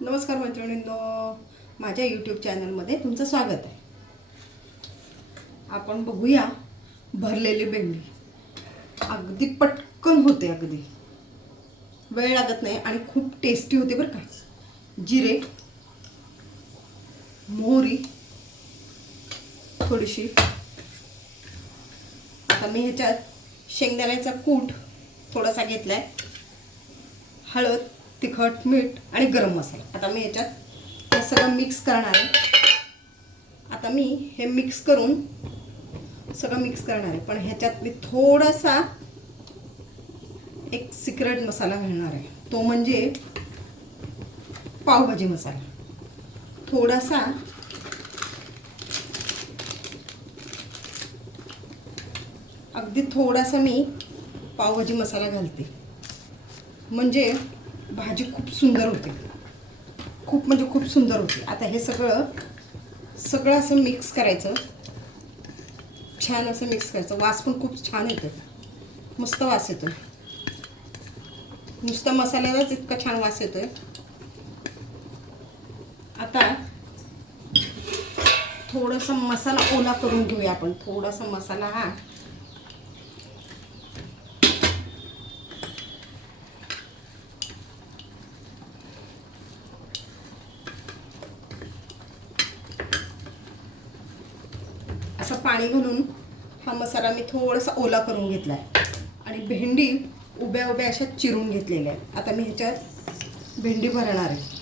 नमस्कार मैत्रिणींनो माझ्या यूट्यूब चॅनलमध्ये तुमचं स्वागत आहे. आपण बघूया भरलेली भेंडी अगदी पटकन होते अगदी. वेळ लागत नाही आणि खूप टेस्टी होते बरं का. जिरे मोहरी थोडीशी. आता मी ह्याच्यात शेंगदाण्याचा कूट थोडासा घेतला आहे हळद तिखट मीठ आणि गरम मसाला. आता मी ह्याच्यात हे सगळं मिक्स करणार आहे. आता मी हे मिक्स करून सगळं मिक्स करणार आहे. पण ह्याच्यात मी थोडासा एक सिक्रेट मसाला घालणार आहे. तो म्हणजे पावभाजी मसाला. थोडासा अगदी थोडासा मी पावभाजी मसाला घालते. म्हणजे भाजी खूप सुंदर होते. खूप म्हणजे खूप सुंदर होते. आता हे सगळं सगळं असं मिक्स करायचं. छान असं मिक्स करायचं. वास पण खूप छान येतो मस्त वास येतो नुसता मसाल्यालाच इतका छान वास येतोय. आता थोडासा मसाला ओला करून घेऊया आपण. थोडासा मसाला हा असं पाणी घालून हा मसाला मी थोडासा ओला करून घेतला आहे आणि भेंडी उभ्या उभ्या अशा चिरून घेतलेल्या आहेत. आता मी ह्याच्यात भेंडी भरणार आहे.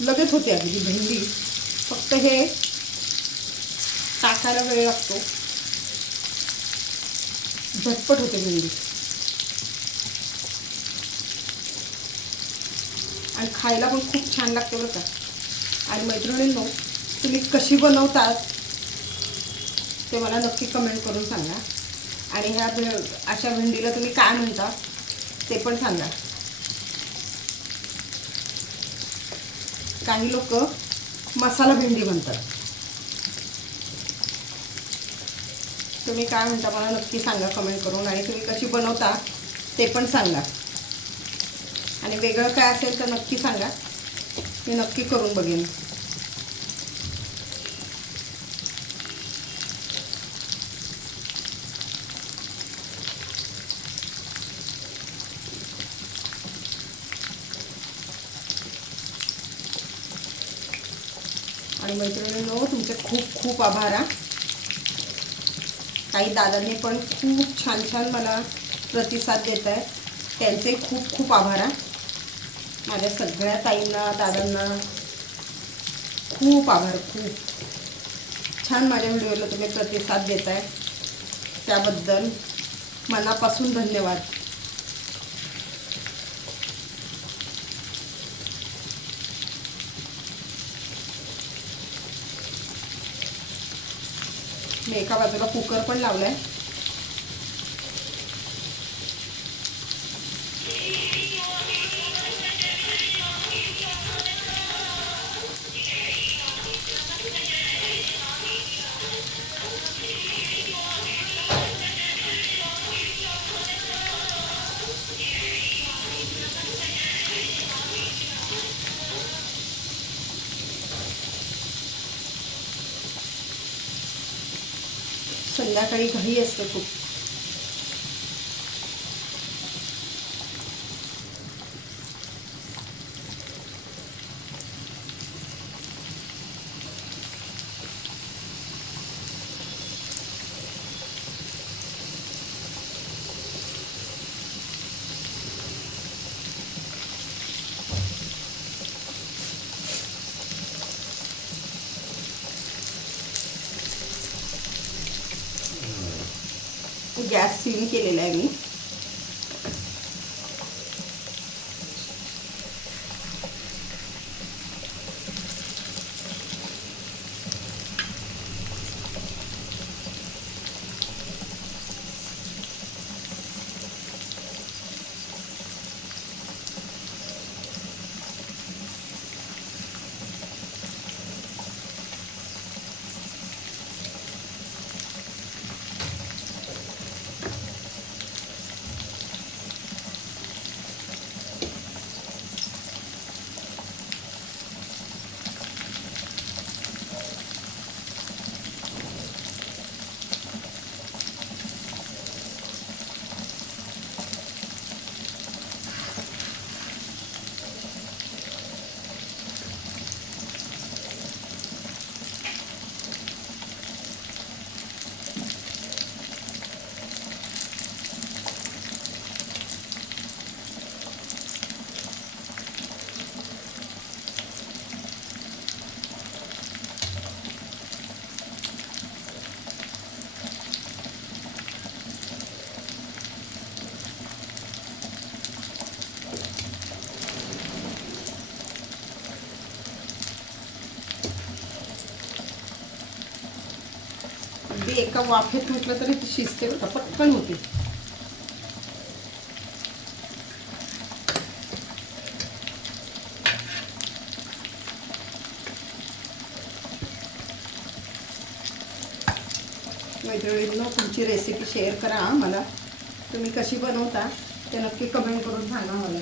लगेच होते अगदी भेंडी. फक्त हे टाकायला वेळ लागतो. झटपट होते भेंडी. आणि खायला पण खूप छान लागते बरं का. आणि मैत्रिणींनो तुम्ही कशी बनवतात ते मला नक्की कमेंट करून सांगा. आणि ह्या भे अशा भेंडीला तुम्ही काय म्हणता ते पण सांगा. काही लोक मसाला भेंडी म्हणतात तुम्ही काय म्हणता मला नक्की सांगा कमेंट करून. आणि तुम्ही कशी बनवता ते पण सांगा. आणि वेगळं काय असेल तर नक्की सांगा. मी नक्की करून बघेन. आणि मैत्रिणींनो तुमचे खूप खूप आभार हा. काही दादांनी पण खूप छान छान मला प्रतिसाद देत आहेत त्यांचे खूप खूप आभार हा. माझ्या सगळ्या ताईंना दादांना खूप आभार खूप. छान माझ्या व्हिडिओला तुम्ही प्रतिसाद देत आहे त्याबद्दल मनापासून धन्यवाद. मी एका बाजूला कुकर पण लावला आहे संध्याकाळी घाई असते खूप गॅस सील केलेला आहे मी. एका वाफेत म्हटलं तरी ती शिजते बरं पटकन होते. मैत्रिणींनो तुमची रेसिपी शेअर करा मला. तुम्ही कशी बनवता ते नक्की कमेंट करून सांगा मला.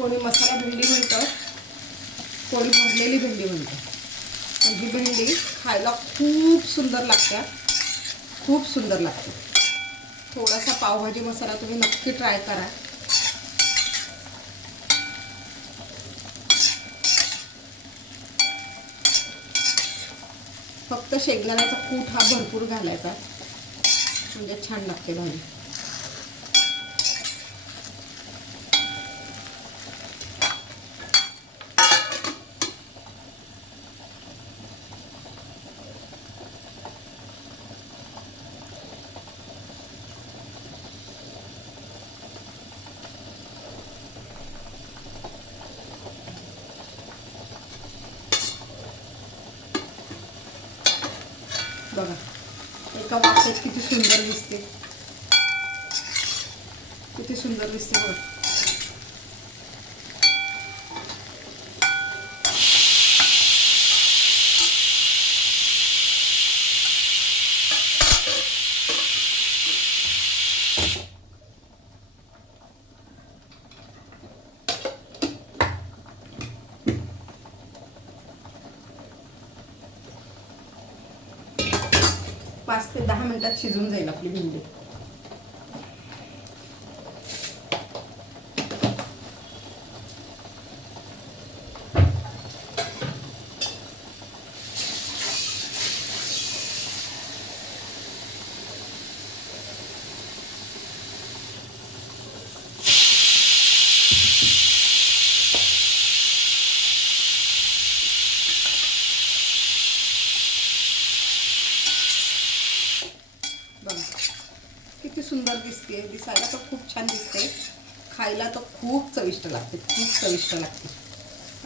कोणी मसाला भेंडी म्हणतं कोणी भरलेली भेंडी म्हणतं. ही भेंडी खायला खूप सुंदर लागते. खूप सुंदर लागते. थोडासा पावभाजी मसाला तुम्ही नक्की ट्राय करा. फक्त शेंगदाण्याचा कूट हा भरपूर घालायचा. म्हणजे छान लागते भाजी बघा एका वाफेत किती सुंदर दिसते. किती सुंदर दिसते बघ. पाच ते दहा मिनिटात शिजून जाईल आपली भेंडी बघा किती सुंदर दिसते दिसायला तर खूप छान दिसते. खायला तर खूप चविष्ट लागते खूप चविष्ट लागते.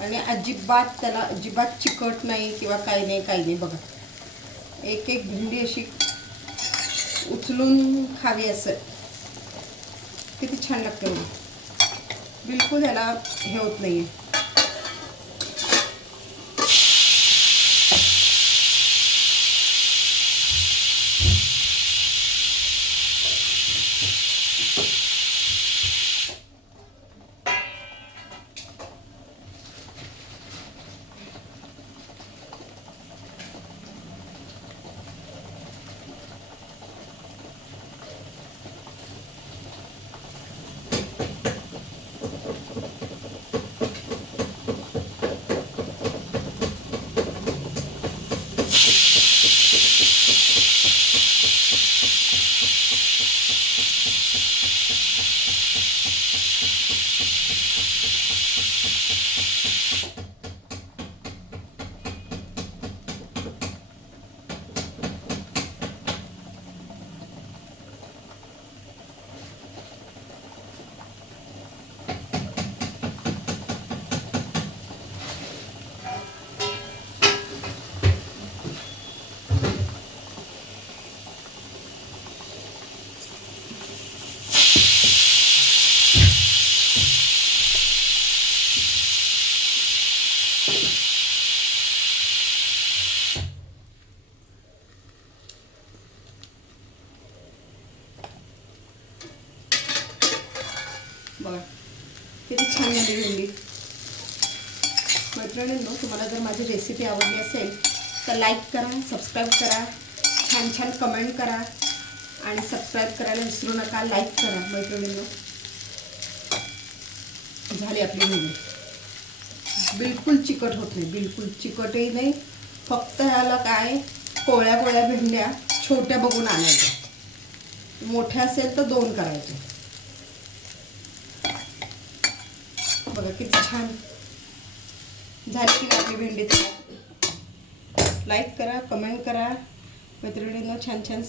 आणि अजिबात त्याला अजिबात चिकट नाही किंवा काही नाही काही नाही. बघा एक एक भेंडी अशी उचलून खावी असं. किती छान लागते बिलकुल ह्याला हे होत नाही आहे बघा किती छान झाली भेंडी. मैत्रिणींनो तुम्हाला जर माझी रेसिपी आवडली असेल तर लाईक करा सबस्क्राईब करा छान छान कमेंट करा आणि सबस्क्राईब करायला विसरू नका लाईक करा मैत्रिणींनो. झाली आपली भेंडी. बिलकुल चिकट होत नाही बिलकुल चिकटही नाही. फक्त ह्याला काय कोळ्या कोळ्या भेंड्या छोट्या बघून आणायच्या. मोठ्या असेल तर दोन करायचे. बघा किती छान झाली की आपली भेंडी तयार. लाईक करा कमेंट करा. मैत्रिणींना छान छान